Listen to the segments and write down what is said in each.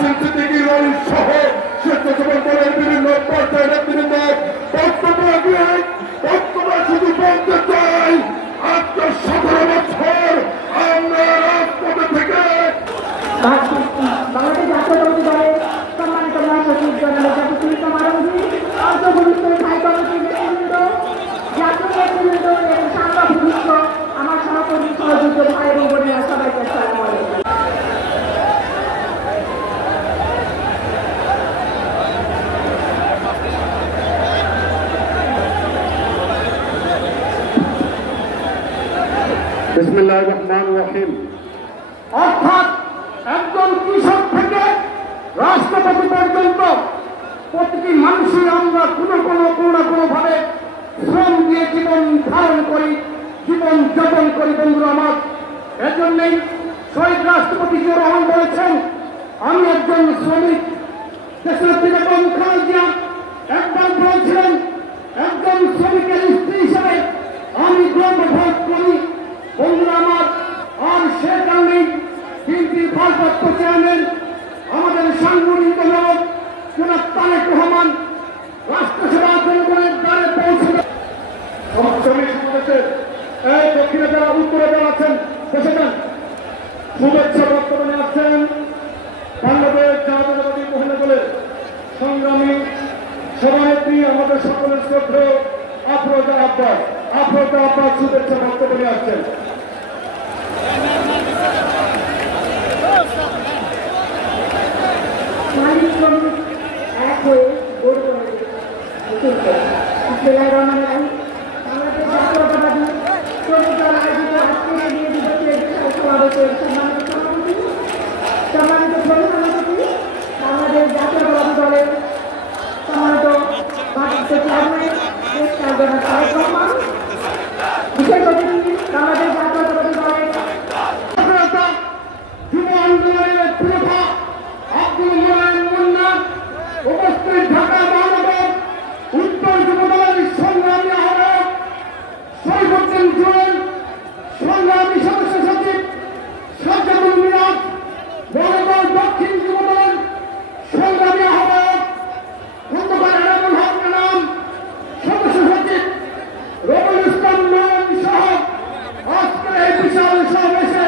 ইয়াসিন সিদ্দিকী রনি সহ স্বেচ্ছাসেবক দলের বিভিন্ন পর্যায়ের নেতৃবৃন্দ বক্তব্য দিয়ে শুধু বলতে চাই আজকে 17 বছর আমরা রাজপথে থেকে বাংলাদেশ জাতীয়তাবাদী দলের সম্মানিত মহাসচিব জনাব জাফর মারুফি অন্তর্ভুক্ত স্থায়ী কমিটির নেতৃবৃন্দ জাতীয় নেতৃবৃন্দ এবং সাংবাদিক আমার সহকর্মী সহযোগী ভাই এবং বোনেরা সবাইকে আসসালামু আলাইকুম। বিসমিল্লাহির রহমানির রহিম। অর্থাৎ একজন কৃষক থেকে রাষ্ট্রপতি পর্যন্ত প্রতিটি মানুষই আমরা কোনোভাবে শ্রম দিয়ে জীবন ধারণ করি, জীবন যাপন করি। বন্ধুরা আমার, এজন্যই শহীদ রাষ্ট্রপতি জিয়াউর রহমান বলেছেন, আমি একজন শ্রমিক। দেশনেত্রী বেগম খালেদা জিয়া একবার বলেছিলেন, একজন শ্রমিকের স্ত্রী হিসেবে আমি গর্ববোধ করি। বন্ধুরা আমার, আর সে কারণেই বিএনপির ভারপ্রাপ্ত চেয়ারম্যান আমাদের সাংগঠনিক জনক জনাব তারেক রহমান রাষ্ট্রসেবা জনগণের দ্বারে পৌঁছে এই দক্ষিণে যারা উত্তরে যারা আছেন বসে যান। শুভেচ্ছা বক্তব্য নিয়ে আসছেন বাংলাদেশ জাতীয়তাবাদী মহিলা দলের সংগ্রামী সভানেত্রী আমাদের সকলের শ্রদ্ধেয় আফরোজা আব্বাস শুভেচ্ছা বক্তব্য নিয়ে আসছেন। মালিক শ্রমিক এক হয়ে গড়ে বাংলাদেশ জাতীয়তাবাদী শ্রমিক দল আয়োজিত আজকের মে দিবসের বিশাল সমাবেশের সম্মানিত সভাপতি, সম্মানিত প্রধান অতিথি, বাংলাদেশ জাতীয়তাবাদী দলের সম্মানিত ভারপ্রাপ্ত চেয়ারম্যান জনাব তারেক রহমান, বিশেষ অতিথি বাংলাদেশ জাতীয়তাবাদী দলের যুব আন্দোলনের প্রথা আব্দুল মোমেন মুন্না উপস্থিত ঢাকা মহানগর উত্তর যুবদলের সংগ্রামী আহ্বায়ক সৈফুদ্দিন জুয়েল, সংগ্রামী সদস্য সচিব সাজ্জাদুল মিরাজ, মহানগর দক্ষিণ যুবদলের সংগ্রামী আহ্বায়ক খন্দকার এনামুল হক এনাম, সদস্য সচিব রবিউল ইসলাম নয়ন সহ আজকের এই বিশাল সমাবেশে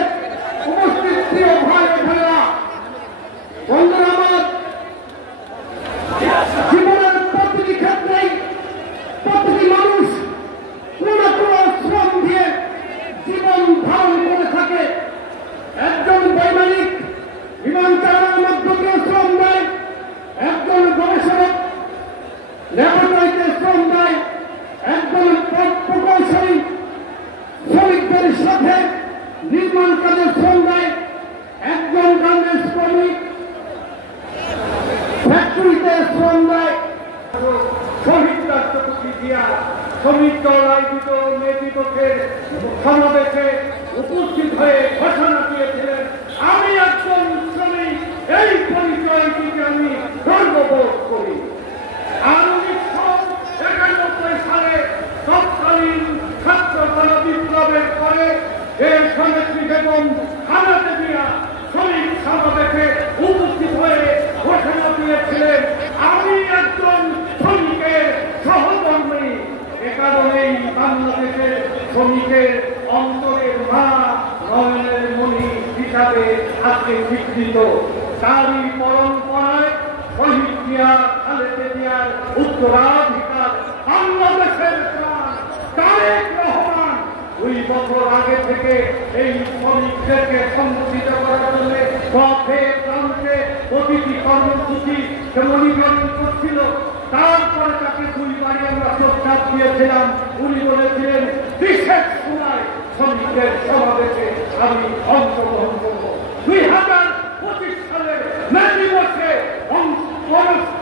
উপস্থিত প্রিয় ভাই বোনেরা, বন্ধুরা আমার, জীবনের প্রতিটি ক্ষেত্রেই প্রতিটি মানুষ কোনো শ্রম দিয়ে জীবন ধারণ করে থাকে। একজন বৈমানিক বিমান চালানোর মধ্য দিয়ে শ্রম দেয়, একজন গবেষক ল্যাবরেটরিতে শ্রম দেয়, একজন প্রকৌশলী শ্রমিকদের সাথে নির্মাণ কাজে শ্রম দেয়, একজন গার্মেন্টস শ্রমিক ফ্যাক্টরিতে শ্রম দেয়। শহীদ রাষ্ট্রপতি জিয়া শ্রমিক দল আয়োজিত মে দিবসের সমাবেশে উপস্থিত হয়ে ঘোষণা দিয়েছিলেন, আমি একজন শ্রমিক, এই পরিচয়টিকে আমি গর্ববোধ করি। আর 1991 সালে তৎকালীন ছাত্র গণবিপ্লবের পরে দেশনেত্রী বেগম খালেদা জিয়া শ্রমিক সমাবেশে উপস্থিত হয়ে ঘোষণা দিয়েছিলেন, আমি একজন শ্রমিকের সহকর্মী। এ কারণেই বাংলাদেশের শ্রমিকের অন্তরের মা, নয়নের মণি হিসাবে আজকে স্বীকৃত। তারই পরম্পরায় শহীদ জিয়া খালেদা জিয়ার উত্তরাধিকার বাংলাদেশের প্রাণ তারেক রহমান 2 বছর আগে থেকে এই শ্রমিকদেরকে সংগঠিত করার জন্য পথে প্রান্তে প্রতিটি কর্মসূচি মনিটরিং করছিল। তারপরে তাকে 2 বারই আমরা প্রস্তাব দিয়েছিলাম, উনি বলেছিলেন বিশেষ সময় শ্রমিকদের সমাবেশে আমি অংশগ্রহণ করব। 2025 সালের মে দিবসে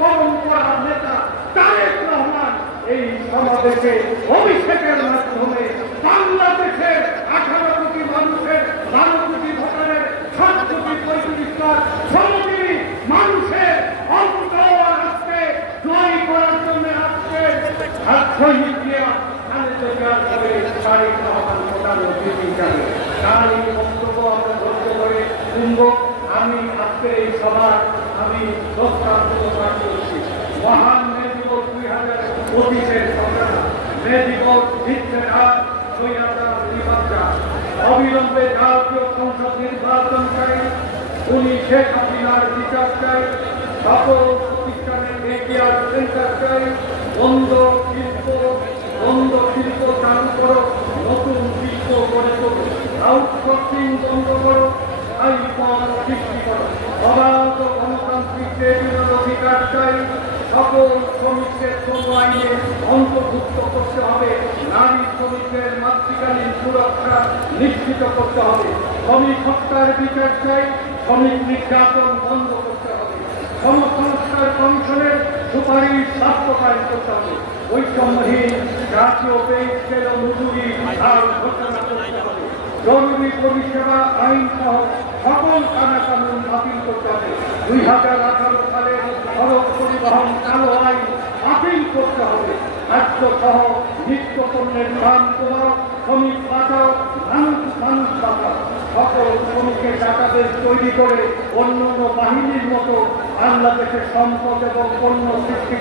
পরম্পরার নেতা তারেক রহমান এই সমাবেশে অভিষেকের মাধ্যমে বাংলাদেশের 18 কোটি মানুষের 12 কোটি ভোটারের 7 কোটি 35 লাখ শ্রমজীবী মানুষের অন্তর আজকে জয় করার জন্য আজকে শহীদ জিয়া খালেদা জিয়ার পরে তারেক রহমান প্রধান অতিথি হিসাবে তার এই বক্তব্য আমরা ধৈর্য ধরে শুনব। আমি আজকে এই সভার আমি প্রস্তাব করছি মহান মে দিবস 2025-এর ঘটনা মে দিবস দিচ্ছেন আর 2000 অবিলম্বে জাতীয় সংসদ নির্বাচন চাই, উনি শেখ হাসিনার বিচার চাই, সকল প্রতিষ্ঠানের এগিয়ার সেন্টার চাই, বন্ধ শিল্প চালু করো, নতুন শিল্প গড়ে তোলো, আউটসোর্সিং বন্ধ করো, স্থায়ী পদ সৃষ্টি করো, অবাধ গণতান্ত্রিক ট্রেডের অধিকার চাই, সকল শ্রমিকদের শ্রম আইনে অন্তর্ভুক্ত করতে হবে, নারী শ্রমিকদের মাতৃকালীন সুরক্ষা নিশ্চিত করতে হবে, শ্রমিক হত্যার বিচার চাই, শ্রমিক নির্যাতন বন্ধ করতে হবে, সংস্কার কমিশনের সুপারিশ বাস্তবায়ন করতে হবে, বৈষম্যহীন জাতীয় পে স্কেল ও মজুরি হার ঘোষণা করতে হবে, জরুরি পরিষেবা আইন সহ সকল কানুন বাতিল করতে হবে, 2018 সালে সড়ক পরিবহন কালো আইন বাতিল করতে হবে, খাদ্য সহ নিত্য পণ্যের দাম কমাও, শ্রমিক বাঁচাও, মানুষ বাঁচাও, সকল শ্রমিকের ডাটাবেস তৈরি করে অন্য বাহিনীর মতো বাংলাদেশের সম্পদ এবং পণ্য সৃষ্টি